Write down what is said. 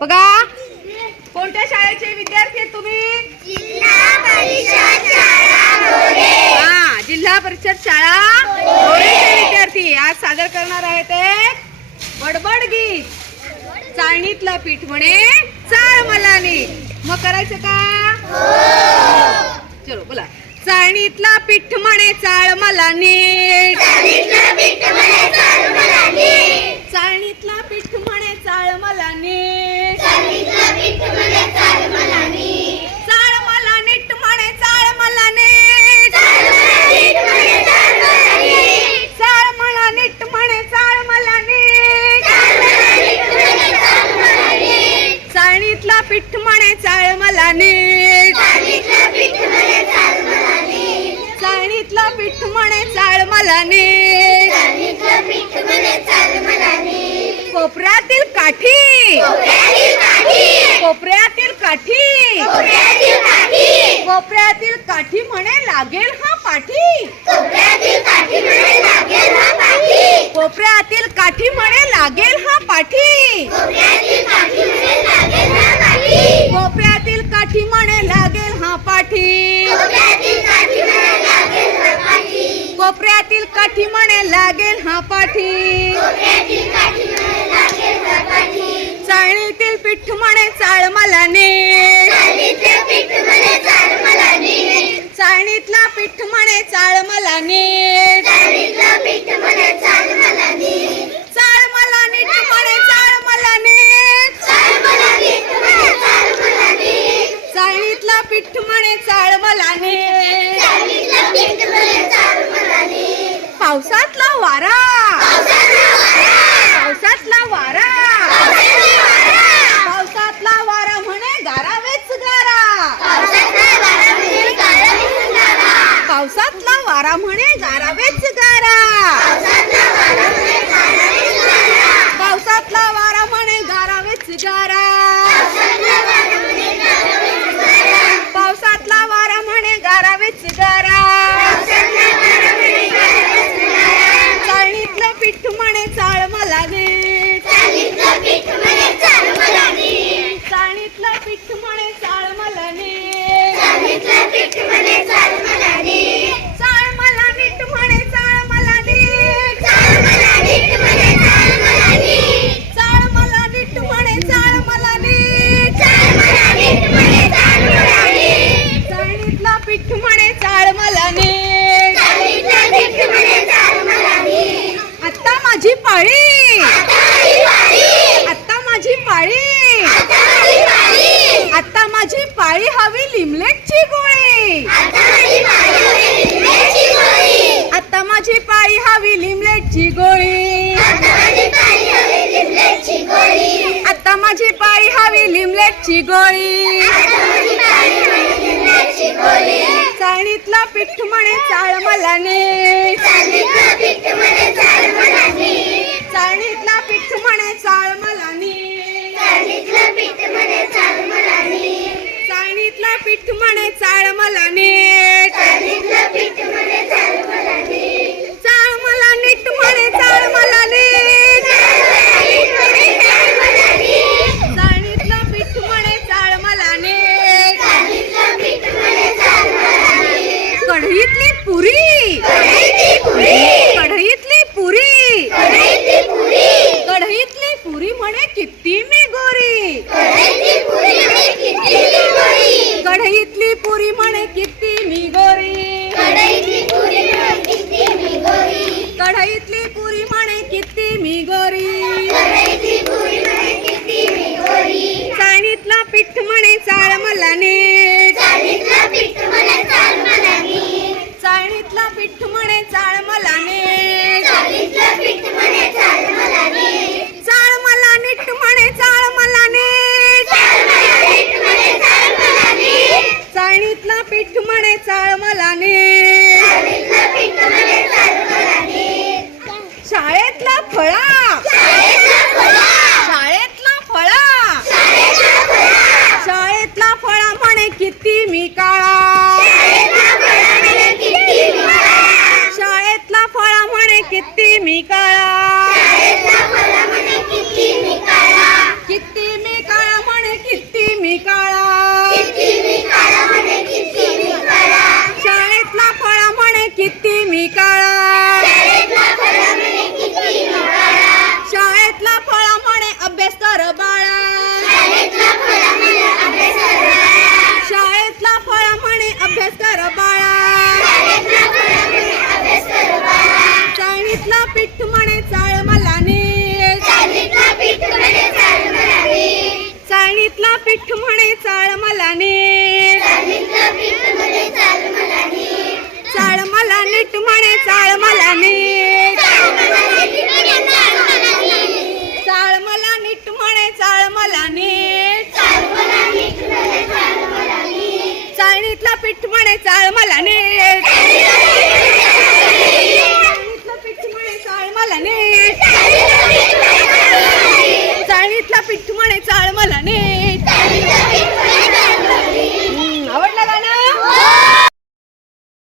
बघा. कोणत्या शाळेचे विद्यार्थी आहेत तुम्ही? हा जिल्हा परिषद शाळा विद्यार्थी. आज सादर करणार आहेत एक बडबड गीत. चाळणीतलं पीठ म्हणे चाळ मलाने. मग करायचं का? चलो बोला. चाळणीतला पीठ म्हणे चाळ मला नीट चाळणीतला पीठ म्हणे चाळ मला नीट. चाळणीतला पीठ म्हणे चाळ मला नीट. कोपऱ्यातील काठी. कोपऱ्यातील काठी. कोपऱ्यातील काठी. म्हणे लागेल हा पाठी. कोपऱ्यातील काठी म्हणे लागेल हा पाठी. कोपऱ्यातील काठी म्हणे लागेल हा पाठी. चाळणीतील पिठ म्हणे चाळ मला ने चाळणीतला पिठ म्हणे चाळ मला ने पावसातला वारा. पावसातला वारा. पावसातला वारा म्हणे गारावेच गारा. पावसातला वारा म्हणे गारावेच गारा. पावसातला वारा म्हणे गारावेच गारा. माझी पाळी. आत्ता माझी पाळी. आत्ता माझी पाळी हवी लिमलेटची गोळी. आत्ता माझी पाळी हवी लिमलेटची गोळी. आता माझी पाळी हवी लिमलेटची गोळी. चाळणीतला पिठ्ठ म्हणे चाळ मला नीट चाळणीतला पीठ म्हणे चाळ मला नीट चाळणीतला पीठ म्हणे चाळ मला म्हणे चाळ कढईतली पुरी. कढईतली पुरी. कढईतली पुरी. म्हणे किती मी गोरी. चाळमलाने शाळेतला फळा. पीठ म्हणे चाळ मला नीट चाळ मला नीट म्हणे चाळ मला नीट चाळ मला नीट म्हणे चाळ मला नीट चाळणीतला पीठ म्हणे चाळ मला नीट चाळणीतलं पीठ म्हणे चाळ मला नीट चाळणीतला पीठ म्हणे चाळ मला नीट ¡América!